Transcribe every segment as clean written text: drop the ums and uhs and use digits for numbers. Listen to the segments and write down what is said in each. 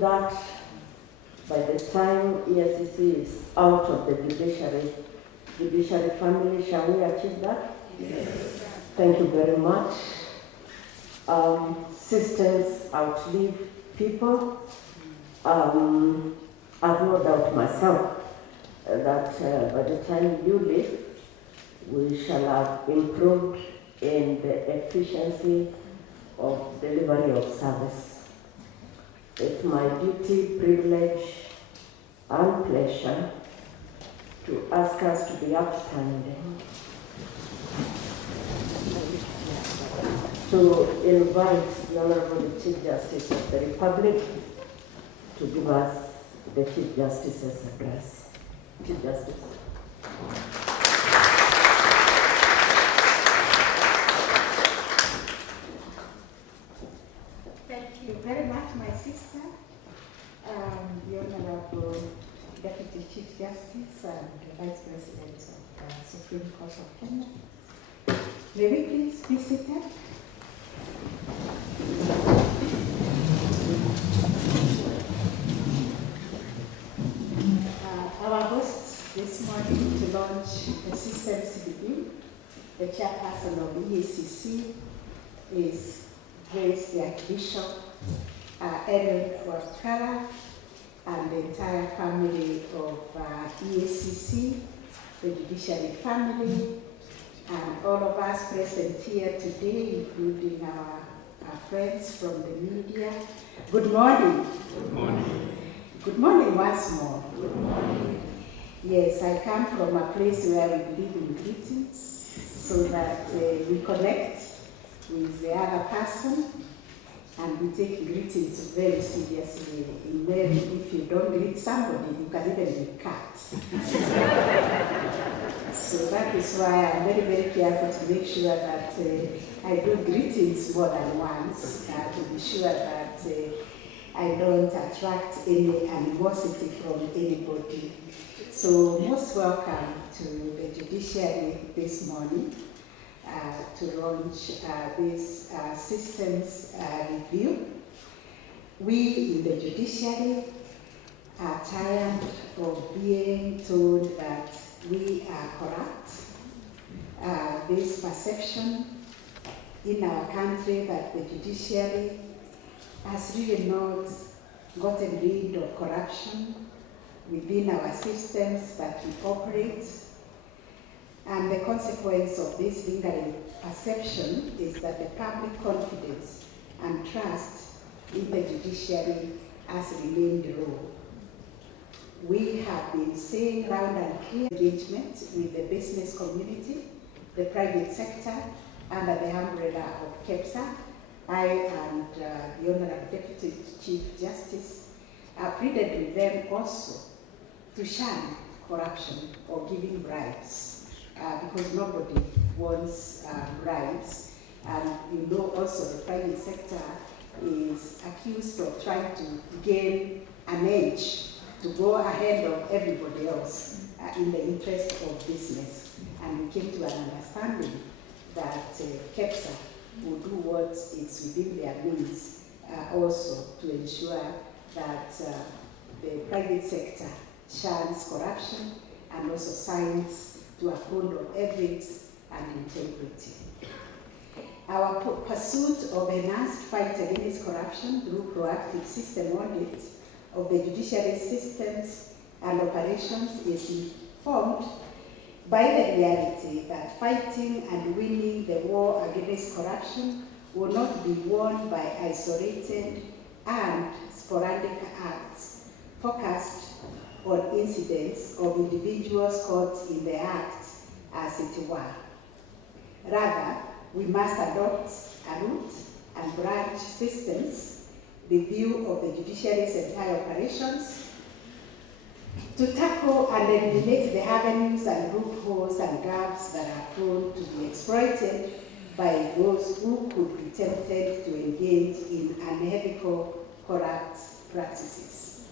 That by the time Ssys is out of the judiciary family, shall we achieve that? Yes. Thank you very much. Systems outlive people. I've no doubt myself that by the time you leave, we shall have improved in the efficiency of delivery of service. It's my duty, privilege, and pleasure to ask us to be upstanding, to invite the Honorable Chief Justice of the Republic to give us the Chief Justice's address. Chief Justice. Thank you very much, my sister, the Honorable Deputy Chief Justice and the Vice President of the Supreme Court of Kenya. May we please be seated? Our host this morning to launch the systems review, the chairperson of the Eacc, is Grace the Archbishop, Eric Wakala, and the entire family of Eacc, the Judiciary family, and all of us present here today, including our friends from the media. Good morning. Good morning. Good morning once more. Good morning. Yes, I come from a place where we believe in greetings so that we connect with the other person and we take greetings very seriously. If you don't greet somebody, you can even be cut. So that is why I'm very, very careful to make sure that I do greetings more than once to be sure that I don't attract any animosity from anybody. So most welcome to the Judiciary this morning to launch this systems review. We in the Judiciary are tired of being told that we are corrupt. This perception in our country that the Judiciary has really not gotten rid of corruption within our systems that we operate. And the consequence of this lingering perception is that the public confidence and trust in the Judiciary has remained low. We have been seeing loud and clear engagement with the business community, the private sector, under the umbrella of KEPSA. I and the Honorable Deputy Chief Justice pleaded with them also to shun corruption or giving bribes, because nobody wants bribes. And you know also the private sector is accused of trying to gain an edge to go ahead of everybody else in the interest of business. And we came to an understanding that KEPSA will do what is within their means also to ensure that the private sector shuns corruption and also signs to a code of ethics and integrity. Our pursuit of enhanced fight against corruption through proactive system audit of the judiciary systems and operations is informed by the reality that fighting and winning the war against corruption will not be won by isolated and sporadic acts focused on incidents of individuals caught in the act, as it were. Rather, we must adopt a root and branch systems review of the judiciary's entire operations to tackle and eliminate the avenues and loopholes and gaps that are prone to be exploited by those who could be tempted to engage in unethical, corrupt practices.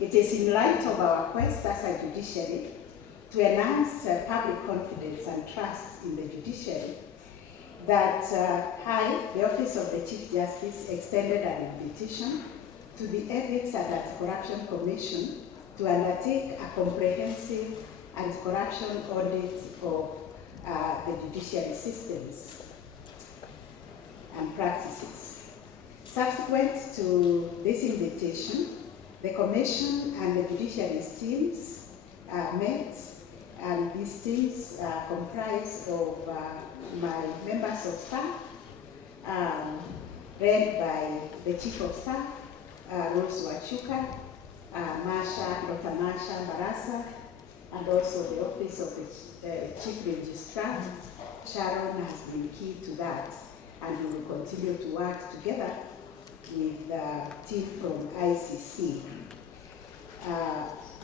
It is in light of our quest as a judiciary to enhance public confidence and trust in the judiciary that I, the Office of the Chief Justice, extended an invitation to the Ethics and Anti-Corruption Commission to undertake a comprehensive anti-corruption audit of the judiciary systems and practices. Subsequent to this invitation, the Commission and the judiciary teams met, and these teams are comprised of my members of staff, led by the Chief of Staff, Rose Wachuka, Dr. Masha Barasa, and also the Office of the Chief Registrar. Sharon has been key to that, and we will continue to work together with the team from Eacc.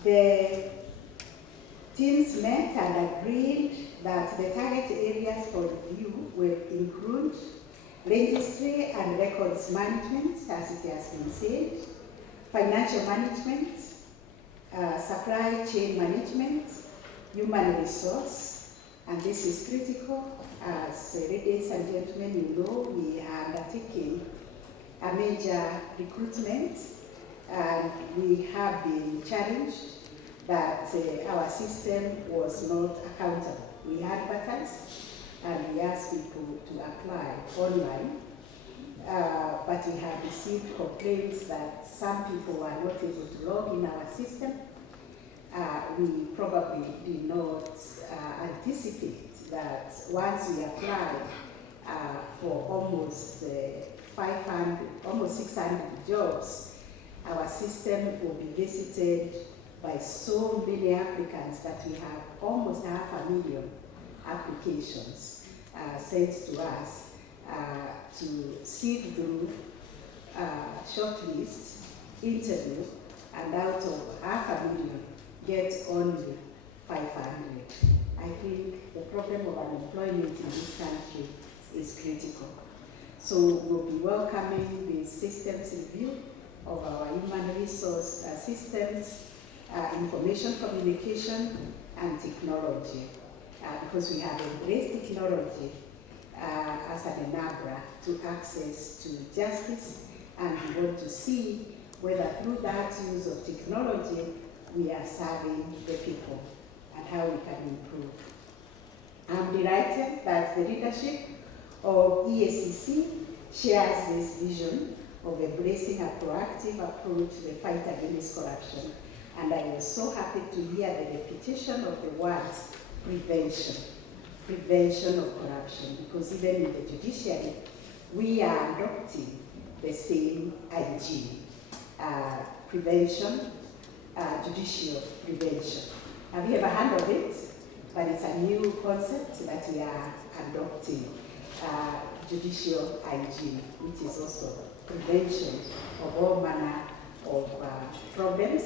The teams met and agreed that the target areas for review will include registry and records management, as it has been said, financial management, supply chain management, human resource, and this is critical. As ladies and gentlemen, you know, we are undertaking a major recruitment, and we have been challenged that our system was not accountable. We advertised and we asked people to apply online, but we have received complaints that some people are not able to log in our system. We probably did not anticipate that once we apply for almost 600 jobs, our system will be visited by so many applicants that we have almost 500,000 applications sent to us to sift through, shortlist, interview, and out of 500,000, get only 500. I think the problem of unemployment in this country is critical. So we'll be welcoming the systems review of our human resource systems, information communication, and technology, because we have embraced technology as an enabler to access to justice, and we want to see whether through that use of technology we are serving the people and how we can improve. I'm delighted that the leadership of Eacc shares this vision of embracing a proactive approach to the fight against corruption. And I was so happy to hear the repetition of the words prevention of corruption, because even in the judiciary, we are adopting the same hygiene, prevention, judicial prevention. Have you ever heard of it? But it's a new concept that we are adopting, judicial hygiene, which is also prevention of all manner of problems,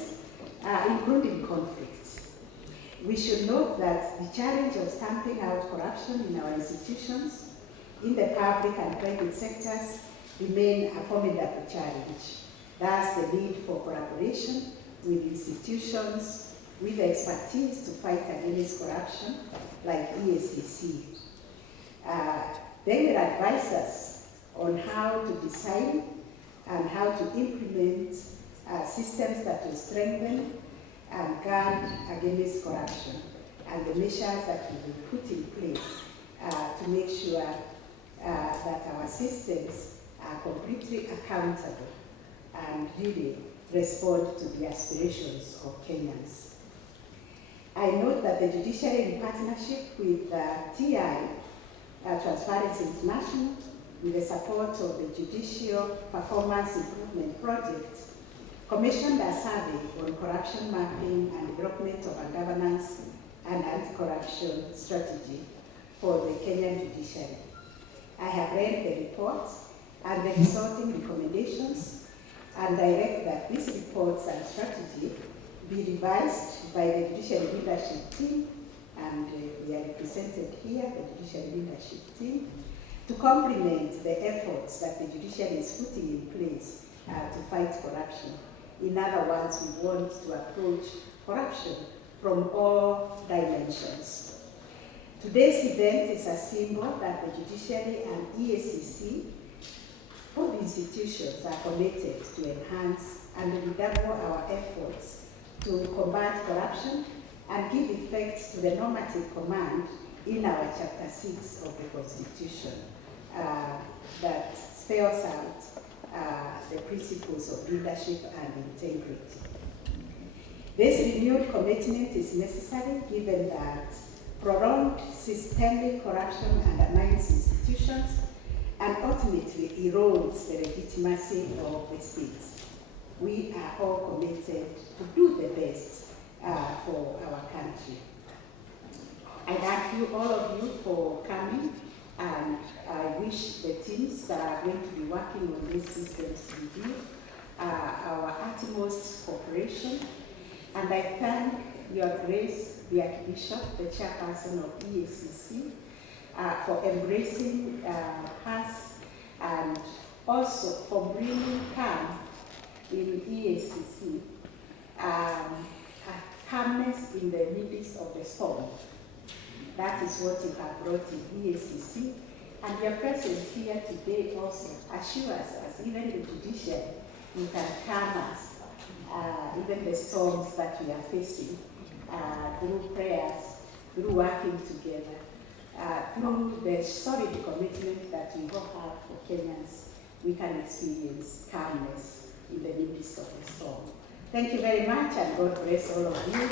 including conflict. We should note that the challenge of stamping out corruption in our institutions, in the public and private sectors, remain a formidable challenge. Thus, the need for collaboration with institutions with expertise to fight against corruption, like Eacc. They will advise us on how to design and how to implement systems that will strengthen and guard against corruption, and the measures that we will put in place to make sure that our systems are completely accountable and really respond to the aspirations of Kenyans. I note that the judiciary, in partnership with TI, Transparency International, with the support of the Judicial Performance Improvement Project, commissioned a survey on corruption mapping and development of a governance and anti-corruption strategy for the Kenyan judiciary. I have read the report and the resulting recommendations, and direct that these reports and strategy be revised by the judiciary leadership team, and we are represented here, the judiciary leadership team, to complement the efforts that the judiciary is putting in place to fight corruption. In other words, we want to approach corruption from all dimensions. Today's event is a symbol that the judiciary and Eacc both institutions are committed to enhance and redouble our efforts to combat corruption and give effect to the normative command in our Chapter 6 of the Constitution that spells out the principles of leadership and integrity. This renewed commitment is necessary given that prolonged systemic corruption undermines institutions and ultimately erodes the legitimacy of the state. We are all committed to do the best for our country. I thank you, all of you, for coming, and I wish the teams that are going to be working on these systems review our utmost cooperation. And I thank Your Grace, the Archbishop, the chairperson of Eacc, for embracing us and also for bringing calm in Eacc, calmness in the midst of the storm. That is what you have brought in Eacc, and your presence here today also assures us, even the judiciary, you can calm us, even the storms that we are facing, through prayers, through working together, through the solid commitment that we all have for Kenyans. We can experience calmness in the midst of the storm. Thank you very much, and God bless all of you.